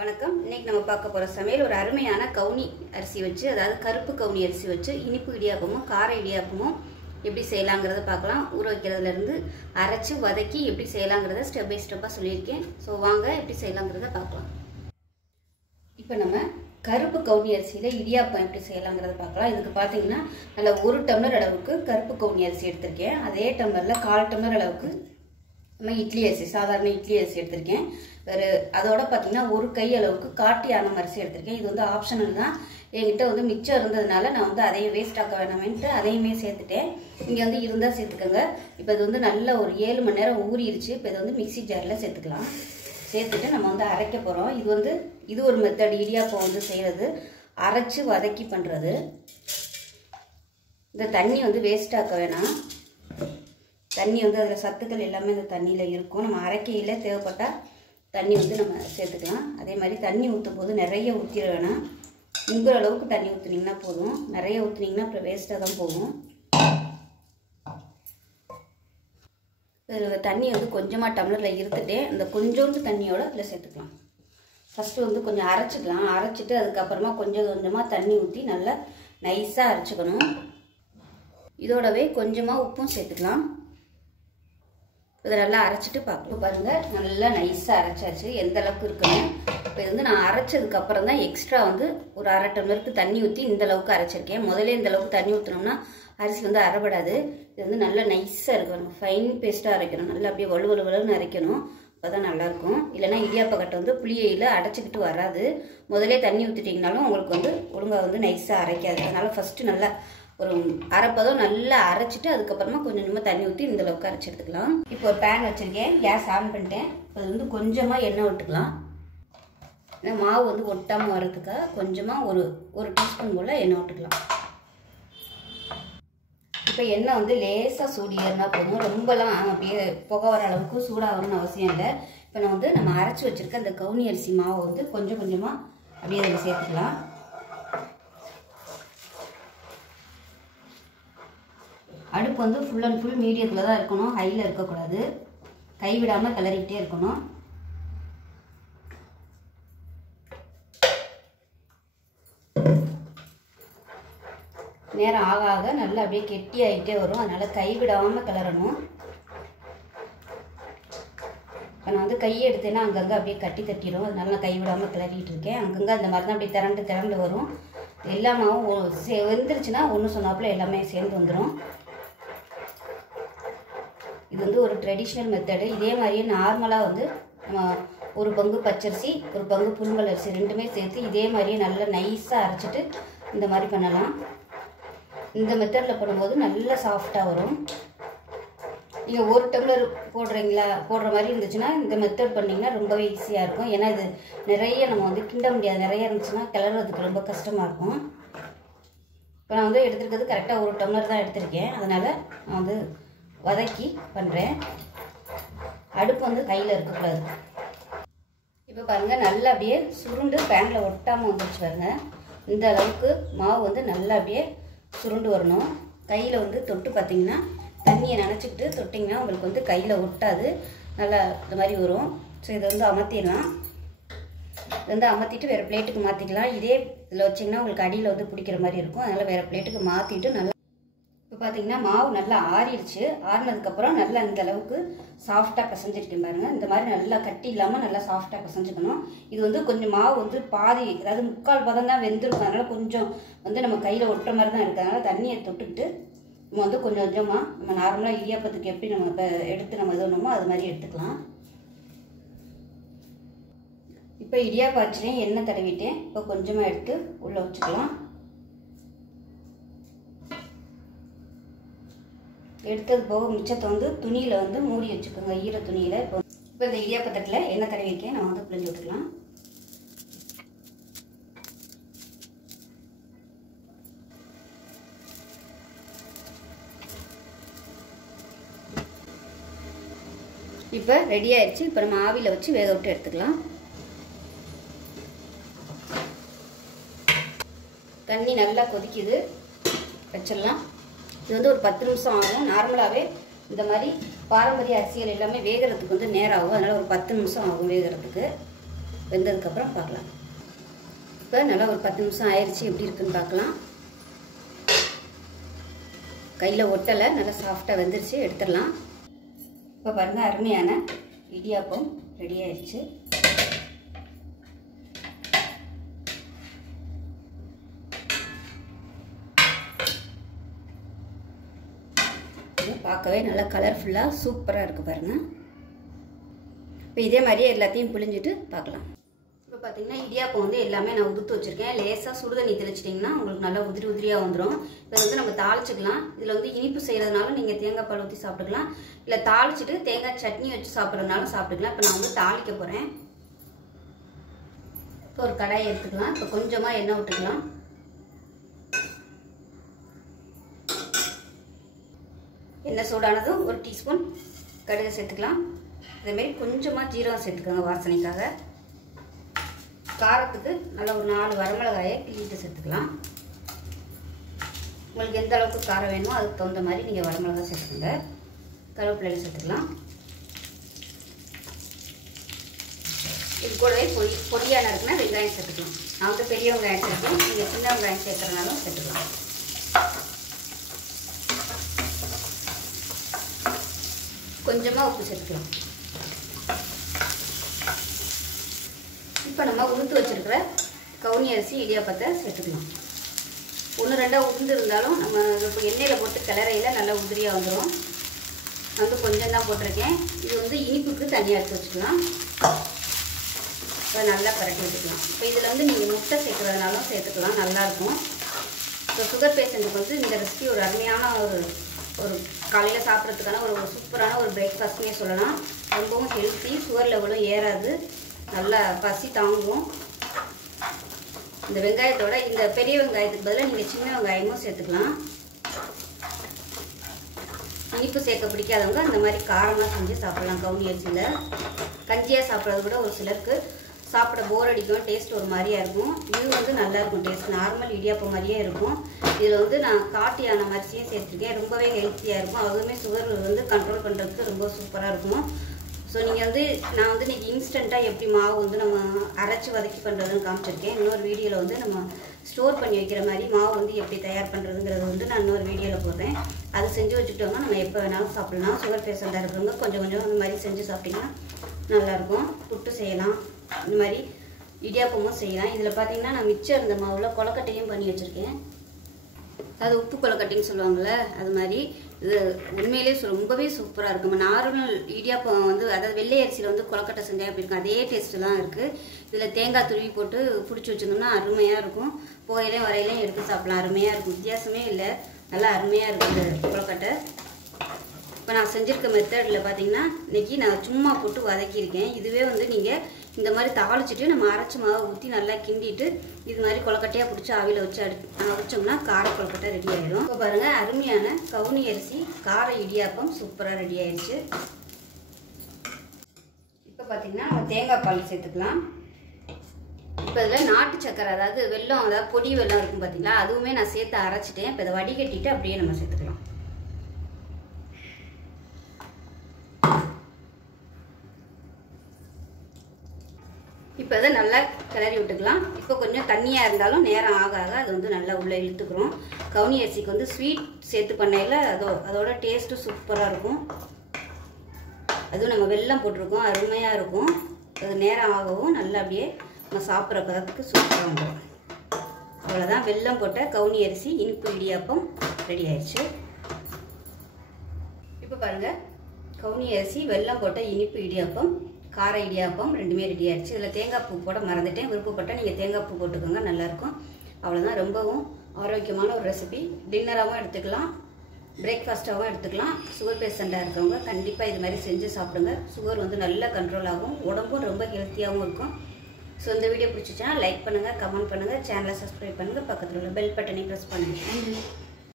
வணக்கம். இன்னைக்கு நம்ம பார்க்க போற சமையல் ஒரு அருமையான கவுனி அரிசி வச்சு, அதாவது கருப்பு கவுனி அரிசி வச்சு இனிப்பு இடியாப்பமும் கார இடியாப்பமும் எப்படி செய்யலாங்கிறத பார்க்கலாம். ஊற வைக்கிறதுல இருந்து அரைச்சு வதக்கி எப்படி செய்யலாங்கிறத ஸ்டெப் பை ஸ்டெப்பா சொல்லியிருக்கேன். ஸோ வாங்க எப்படி செய்யலாங்கிறத பார்க்கலாம். இப்போ நம்ம கருப்பு கவுனி அரிசியில் இடியாப்பம் எப்படி செய்யலாங்கிறத பார்க்கலாம். இதுக்கு பார்த்தீங்கன்னா நல்ல 1 டம்ளர் அளவுக்கு கருப்பு கவுனி அரிசி எடுத்திருக்கேன். அதே டம்ளரில் 1/4 டம்ளர் அளவுக்கு நம்ம இட்லி அரிசி, சாதாரண இட்லி அரிசி எடுத்திருக்கேன். வேறு அதோட பார்த்தீங்கன்னா 1 கை அளவுக்கு காட்டு யானம் அரிசி எடுத்திருக்கேன். இது வந்து ஆப்ஷனல் தான். என்கிட்ட வந்து மிச்சம் இருந்ததுனால நான் வந்து அதையும் வேஸ்ட் ஆக்க வேணாமேன்ட்டு அதையுமே சேர்த்துட்டேன். இங்கே வந்து இருந்தால் சேர்த்துக்கோங்க. இப்போ இது வந்து நல்ல ஒரு 7 மணி நேரம் ஊறிடுச்சு. இப்போ இது வந்து மிக்சி ஜாரில் சேர்த்துக்கலாம். சேர்த்துட்டு நம்ம வந்து அரைக்க போகிறோம். இது ஒரு மெத்தட் இடியாப்பம் வந்து செய்கிறது, அரைச்சி வதக்கி பண்ணுறது. இந்த தண்ணி வந்து வேஸ்ட் ஆக்க வேணாம். தண்ணி வந்து அதில் சத்துக்கள் எல்லாமே இந்த தண்ணியில் இருக்கும். நம்ம அரைக்கையில் தேவைப்பட்டால் தண்ணி வந்து நம்ம சேர்த்துக்கலாம். அதே மாதிரி தண்ணி ஊற்றும் போது நிறைய ஊற்றிட வேணாம். உங்கள் அளவுக்கு தண்ணி ஊற்றுனீங்கன்னா போதும். நிறைய ஊற்றுனீங்கன்னா அப்புறம் வேஸ்ட்டாக தான் போகும். இதில் தண்ணி வந்து கொஞ்சமாக டம்ளரில் இருந்துட்டு இந்த கொஞ்சோண்டு தண்ணியோடு அதில் சேர்த்துக்கலாம். ஃபஸ்ட்டு வந்து கொஞ்சம் அரைச்சிக்கலாம். அரைச்சிட்டு அதுக்கப்புறமா கொஞ்சம் கொஞ்சமாக தண்ணி ஊற்றி நல்லா நைஸாக அரைச்சிக்கணும். இதோடவே கொஞ்சமாக உப்பும் சேர்த்துக்கலாம். இதை நல்லா அரைச்சிட்டு பார்க்கலாம். பாருங்கள், நல்லா நைஸாக அரைச்சாச்சு. எந்த அளவுக்கு இருக்கணும். இப்போ இது வந்து நான் அரைச்சதுக்கப்புறம் தான் எக்ஸ்ட்ரா வந்து ஒரு 1/2 டம்ளருக்கு தண்ணி ஊற்றி இந்த அளவுக்கு அரைச்சிருக்கேன். முதல்ல இந்த அளவுக்கு தண்ணி ஊற்றினோம்னா அரிசி வந்து அரைபடாது. இது வந்து நல்லா நைஸாக இருக்கணும். ஃபைன் பேஸ்ட்டாக அரைக்கணும். நல்லா அப்படியே வலுவலுன்னு அரைக்கணும். அப்போ தான் நல்லாயிருக்கும். இல்லைனா இடியாப்பக்கட்டை வந்து புளியையில் அடைச்சிக்கிட்டு வராது. முதலே தண்ணி ஊற்றிட்டிங்கனாலும் உங்களுக்கு வந்து ஒழுங்காக வந்து நைஸாக அரைக்காது. அதனால் ஃபஸ்ட்டு நல்லா ஒரு அரைப்பதம் நல்லா அரைச்சிட்டு அதுக்கப்புறமா கொஞ்சம் கொஞ்சமாக தண்ணி ஊற்றி இந்த அளவுக்கு அரைச்சி எடுத்துக்கலாம். இப்போ ஒரு பேன் வச்சுருக்கேன். கேஸ் ஆன் பண்ணிட்டேன். அது வந்து கொஞ்சமாக எண்ணெய் விட்டுக்கலாம். ஏன்னா மாவு வந்து ஒட்டாமல் வர்றதுக்காக கொஞ்சமாக ஒரு டீஸ்பூன் போல் எண்ணெய் விட்டுக்கலாம். இப்போ எண்ணெய் வந்து லேசாக சூடு ஏறினா போதும். ரொம்பலாம் அப்படியே புகை வர அளவுக்கு சூடாகணும்னு அவசியம் இல்லை. இப்போ நான் வந்து நம்ம அரைச்சி வச்சுருக்க அந்த கவுனி அரிசி மாவை வந்து கொஞ்சம் கொஞ்சமாக அப்படியே அதில் சேர்த்துக்கலாம். அடுப்பு வந்து ஃபுல் அண்ட் ஃபுல் மீடியத்தில் தான் இருக்கணும். ஹையில் இருக்கக்கூடாது. கைவிடாமல் கிளறிக்கிட்டே இருக்கணும். நேரம் ஆக ஆக நல்லா அப்படியே கெட்டி ஆகிட்டே வரும். அதனால் கைவிடாமல் கிளறணும். இப்போ நான் வந்து கையை எடுத்தேன்னா அங்கங்கே அப்படியே கட்டி தட்டிடும். அதனால நான் கைவிடாமல் கிளறிட்டு இருக்கேன். அங்கங்கே அந்த மாதிரி தான் அப்படியே திரண்டு வரும். எல்லா மாவும் வெந்துருச்சுன்னா ஒன்று சொன்னாப்புல எல்லாமே சேர்ந்து வந்துடும். இது வந்து ஒரு ட்ரெடிஷ்னல் மெத்தடு. இதே மாதிரியே நார்மலாக வந்து நம்ம 1 பங்கு பச்சரிசி 1 பங்கு புழுங்கல் அரிசி ரெண்டுமே சேர்த்து இதே மாதிரியே நல்லா நைஸாக அரைச்சிட்டு இந்த மாதிரி பண்ணலாம். இந்த மெத்தடில் பண்ணும்போது நல்லா சாஃப்டாக வரும். நீங்கள் 1 டம்ளர் போடுற மாதிரி இருந்துச்சுன்னா இந்த மெத்தட் பண்ணிங்கன்னா ரொம்பவே ஈஸியாக இருக்கும். ஏன்னா இது நிறைய நம்ம வந்து கிண்ட முடியாது. நிறைய இருந்துச்சுன்னா கிளறதுக்கு ரொம்ப கஷ்டமாக இருக்கும். இப்போ நான் வந்து எடுத்துருக்கிறது கரெக்டாக 1 டம்ளர் தான் எடுத்திருக்கேன். அதனால் நான் வந்து வதக்கி பண்ணுறேன். அடுப்பு வந்து கையில் இருக்கக்கூடாது. இப்போ பாருங்கள், நல்லா அப்படியே சுருண்டு பேனில் ஒட்டாமல் வந்துடுச்சு பாருங்கள். இந்த அளவுக்கு மாவு வந்து நல்லா அப்படியே சுருண்டு வரணும். கையில் வந்து தொட்டு பார்த்தீங்கன்னா தண்ணியை நினச்சிக்கிட்டு தொட்டிங்கன்னா உங்களுக்கு வந்து கையில் ஒட்டாது. நல்லா இந்த மாதிரி வரும். ஸோ இதை வந்து அமர்த்திடலாம். இது வந்து அமர்த்திட்டு வேறு பிளேட்டுக்கு மாற்றிக்கலாம். இதே இதில் வச்சிங்கன்னா உங்களுக்கு அடியில் வந்து பிடிக்கிற மாதிரி இருக்கும். அதனால் வேறு பிளேட்டுக்கு மாற்றிட்டு நல்லா இப்போ பார்த்தீங்கன்னா மாவு நல்லா ஆறிடுச்சு. ஆறினதுக்கப்புறம் நல்லா இந்த அளவுக்கு சாஃப்டாக பிசைஞ்சிருக்கேன் பாருங்கள். இந்த மாதிரி நல்லா கட்டி இல்லாமல் நல்லா சாஃப்டாக பிசைஞ்சுக்கணும். இது வந்து கொஞ்சம் மாவு வந்து பாதி, அதாவது 3/4 பதம் தான் வெந்திருக்கும். அதனால் கொஞ்சம் வந்து நம்ம கையில் ஒட்டுற மாதிரி தான் இருக்குது. அதனால் தண்ணியை தொட்டுக்கிட்டு நம்ம வந்து கொஞ்சம் கொஞ்சமாக நம்ம நார்மலாக இடியாப்பத்துக்கு எப்படி நம்ம இப்போ எடுத்து நம்ம இது பண்ணணுமோ அது மாதிரி எடுத்துக்கலாம். இப்போ இடியாப்பம் அரைச்சிலையும் எண்ணெய் தடவிட்டேன். இப்போ கொஞ்சமாக எடுத்து உள்ளே வச்சுக்கலாம். எடுத்தது போக மிச்சத்தை வந்து துணியில் வந்து மூடி வச்சுக்கோங்க, ஈர துணியில். இப்போ இந்த இடியாப்பத்தட்டில் எண்ணெய் தடவிருக்கேன். நம்ம வந்து பிழிஞ்சு விட்டுக்கலாம். இப்போ ரெடி ஆயிடுச்சு. இப்போ நம்ம ஆவியில் வச்சு வேக விட்டு எடுத்துக்கலாம். தண்ணி நல்லா கொதிக்குது, வச்சிடலாம். இது வந்து ஒரு 10 நிமிஷம் ஆகும். நார்மலாகவே இந்த மாதிரி பாரம்பரிய அரிசிகள் எல்லாமே வேகிறதுக்கு வந்து நேரம் ஆகும். அதனால் ஒரு 10 நிமிஷம் ஆகும் வேகிறதுக்கு. வெந்ததுக்கப்புறம் பார்க்கலாம். இப்போ நல்லா ஒரு 10 நிமிஷம் ஆயிடுச்சு. எப்படி இருக்குன்னு பார்க்கலாம். கையில் ஒட்டலை, நல்லா சாஃப்டாக வெந்துருச்சு. எடுத்துடலாம். இப்போ பாருங்கள், அருமையான இடியாப்பம் ரெடி ஆயிடுச்சு. பார்க்கவே நல்லா கலர்ஃபுல்லாக சூப்பராக இருக்குது பாருங்கள். இப்போ இதே மாதிரியே எல்லாத்தையும் பிழிஞ்சிட்டு பார்க்கலாம். இப்போ பார்த்தீங்கன்னா இடியாப்பம் வந்து எல்லாமே நான் உதுத்து வச்சுருக்கேன். லேசாக சுடுதண்ணி தெளிச்சிட்டிங்கன்னா உங்களுக்கு நல்லா உதிரி உதிரியாக வந்துடும். இப்போ வந்து நம்ம தாளிச்சிக்கலாம். இதில் வந்து இனிப்பு செய்கிறதுனால நீங்கள் தேங்காய் பால் ஊற்றி சாப்பிட்டுக்கலாம், இல்லை தாளிச்சிட்டு தேங்காய் சட்னி வச்சு சாப்பிட்றதுனால சாப்பிட்டுக்கலாம். இப்போ நான் வந்து தாளிக்க போகிறேன். இப்போ ஒரு கடாயை எடுத்துக்கலாம். இப்போ கொஞ்சமாக எண்ணெய் விட்டுக்கலாம். எண்ணெய் சூடானதும் ஒரு டீஸ்பூன் கடுகு சேர்த்துக்கலாம். அதேமாரி கொஞ்சமாக ஜீரகம் சேர்த்துக்கோங்க வாசனைக்காக. காரத்துக்கு நல்லா ஒரு 4 வரமிளகாயை கிள்ளிட்டு சேர்த்துக்கலாம். உங்களுக்கு எந்த அளவுக்கு காரம் வேணுமோ அதுக்கு தகுந்த மாதிரி நீங்கள் வரமிளகாய் சேர்த்துக்கோங்க. கருவேப்பிலை சேர்த்துக்கலாம். இது கூடவே பொடியான இருக்குன்னா வெங்காயம் சேர்த்துக்கலாம். நான் வந்து பெரிய வெங்காயம் சேர்த்துக்கலாம், நீங்கள் சின்ன வெங்காயம் சேர்க்குறதுனாலும் சேர்த்துக்கலாம். கொஞ்சமாக உப்பு சேர்த்துக்கலாம். இப்போ நம்ம உளுந்து வச்சுருக்கிற கவுனி அரிசி இடியாப்பத்தை சேர்த்துக்கலாம். 1-2 உளுந்து இருந்தாலும் நம்ம இப்போ எண்ணெயில் போட்டு கிளறையில் நல்லா உதிரியாக வந்துடும். நான் வந்து கொஞ்சம் தான் போட்டிருக்கேன். இது வந்து இனிப்புக்கு தனியாக எடுத்து வச்சுக்கலாம். இப்போ நல்லா பரட்டி வச்சுக்கலாம். இப்போ இதில் வந்து நீங்கள் முட்டை சேர்க்குறதுனாலும் சேர்த்துக்கலாம், நல்லாயிருக்கும். இப்போ சுகர் பேஷண்ட்டுக்கு வந்து இந்த ரெசிபி ஒரு அருமையான ஒரு காலையில் சாப்பிட்றதுக்கான ஒரு சூப்பரான ஒரு பிரேக்ஃபாஸ்ட்னே சொல்லலாம். ரொம்பவும் ஹெல்த்தி, சுகர் லெவலும் ஏறாது, நல்லா பசி தாங்கும். இந்த வெங்காயத்தோட இந்த பெரிய வெங்காயத்துக்கு பதிலாக நீங்கள் சின்ன வெங்காயமும் சேர்த்துக்கலாம். இனிப்பு சேர்க்க பிடிக்காதவங்க அந்த மாதிரி காரமாக செஞ்சு சாப்பிட்லாம். கவுனி அரிசியில் கஞ்சியாக சாப்பிட்றது கூட ஒரு சிலருக்கு சாப்பிட போர் அடிக்கும், டேஸ்ட் ஒரு மாதிரியாக இருக்கும். இது வந்து நல்லாயிருக்கும், டேஸ்ட் நார்மல் இடியாப்பம் மாதிரியே இருக்கும். இதில் வந்து நான் காட்டு யானை அரிசியும் சேர்த்துருக்கேன். ரொம்பவே ஹெல்த்தியாக இருக்கும். அதுவுமே சுகர் வந்து கண்ட்ரோல் பண்ணுறதுக்கு ரொம்ப சூப்பராக இருக்கும். ஸோ நீங்கள் வந்து நான் வந்து இன்றைக்கி இன்ஸ்டண்ட்டாக எப்படி மாவு வந்து நம்ம அரைச்சி வதக்கி பண்ணுறதுன்னு காமிச்சிருக்கேன். இன்னொரு வீடியோவில் வந்து நம்ம ஸ்டோர் பண்ணி வைக்கிற மாதிரி மாவு வந்து எப்படி தயார் பண்ணுறதுங்கிறது வந்து நான் இன்னொரு வீடியோவில் போடுறேன். அது செஞ்சு வச்சுக்கிட்டோம்னா நம்ம எப்போ வேணாலும் சாப்பிட்லாம். சுகர் பேஷண்ட்டாக இருக்கிறவங்க கொஞ்சம் கொஞ்சம் இந்த மாதிரி செஞ்சு சாப்பிட்டிங்கன்னா நல்லாயிருக்கும். புட்டு செய்யலாம், இந்த மாதிரி இடியாப்பமும் செய்யலாம். இதில் பார்த்தீங்கன்னா நான் மிச்சம் இருந்த மாவில் கொலக்கட்டையும் பண்ணி வச்சுருக்கேன். அது உப்பு கொலக்கட்டைன்னு சொல்லுவாங்கள்ல, அது மாதிரி இது உண்மையிலே ரொம்பவே சூப்பராக இருக்கும். நம்ம நார்மல் இடியாப்பம் வந்து அதாவது வெள்ளை அரிசியில் வந்து கொலக்கட்டை செஞ்சால் எப்படி இருக்கும் அதே டேஸ்ட்டு தான் இருக்குது. இதில் தேங்காய் துருவி போட்டு பிடிச்சி வச்சுருந்தோம்னா அருமையாக இருக்கும். போயிலையும் வரையிலையும் எடுத்து சாப்பிடலாம், அருமையாக இருக்கும். வித்தியாசமே இல்லை, நல்லா அருமையாக இருக்குது இந்த கொலக்கட்டை. இப்போ நான் செஞ்சுருக்க மெத்தடில் பார்த்தீங்கன்னா இன்றைக்கி நான் சும்மா போட்டு வதக்கியிருக்கேன். இதுவே வந்து நீங்கள் இந்த மாதிரி தாளிச்சிட்டு நம்ம அரைச்சி மாவை ஊற்றி நல்லா கிண்டிட்டு இது மாதிரி கொலக்கட்டையாக பிடிச்சி ஆவியில் வச்சு அரைச்சோம்னா கார கொலக்கட்டை ரெடி ஆகிடும். இப்போ பாருங்கள், அருமையான கவுனி அரிசி கார இடியாப்பம் சூப்பராக ரெடி ஆயிடுச்சு. இப்போ பார்த்தீங்கன்னா நம்ம தேங்காய் பால் சேர்த்துக்கலாம். இப்போ இதில் நாட்டு சக்கரை அதாவது வெல்லம், அதாவது பொடி வெல்லம் இருக்கும் பார்த்தீங்களா, அதுவுமே நான் சேர்த்து அரைச்சிட்டேன். இப்போ இதை வடிகட்டிட்டு அப்படியே நம்ம சேர்த்துக்கலாம். இப்போ இதை நல்லா கிளறி விட்டுக்கலாம். இப்போ கொஞ்சம் தண்ணியாக இருந்தாலும் நேரம் ஆக ஆக அது வந்து நல்லா உள்ளே இழுத்துக்கிறோம். கவுனி அரிசிக்கு வந்து ஸ்வீட் சேர்த்து பண்ணையில் அதோட டேஸ்ட்டு சூப்பராக இருக்கும். அதுவும் நம்ம வெல்லம் போட்டிருக்கோம், அருமையாக இருக்கும். அது நேரம் ஆகவும் நல்லா அப்படியே நம்ம சாப்பிட்ற பதத்துக்கு சூப்பராக வந்துடும். அவ்வளோதான், வெல்லம் போட்ட கவுனி அரிசி இனிப்பு இடியாப்பம் ரெடி ஆயிடுச்சு. இப்போ பாருங்கள், கவுனி அரிசி வெல்லம் போட்ட இனிப்பு இடியாப்பம் கார இடியாப்பம் ரெண்டுமே ரெடி ஆயிடுச்சு. இதில் தேங்காய் பூ போட மறந்துட்டேன். விருப்பப்பட்டால் நீங்கள் தேங்காய் பூ போட்டுக்கோங்க, நல்லாயிருக்கும். அவ்வளோதான், ரொம்பவும் ஆரோக்கியமான ஒரு ரெசிபி. டின்னராகவும் எடுத்துக்கலாம், பிரேக்ஃபாஸ்ட்டாகவும் எடுத்துக்கலாம். சுகர் பேஷண்ட்டாக இருக்கவங்க கண்டிப்பாக இது மாதிரி செஞ்சு சாப்பிடுங்க. சுகர் வந்து நல்லா கண்ட்ரோல் ஆகும், உடம்பும் ரொம்ப ஹெல்த்தியாகவும் இருக்கும். ஸோ இந்த வீடியோ பிடிச்சிச்சுன்னா லைக் பண்ணுங்கள், கமெண்ட் பண்ணுங்கள், சேனலை சப்ஸ்கிரைப் பண்ணுங்கள், பக்கத்தில் உள்ள பெல் பட்டனை ப்ரெஸ் பண்ணுங்கள். நன்றி.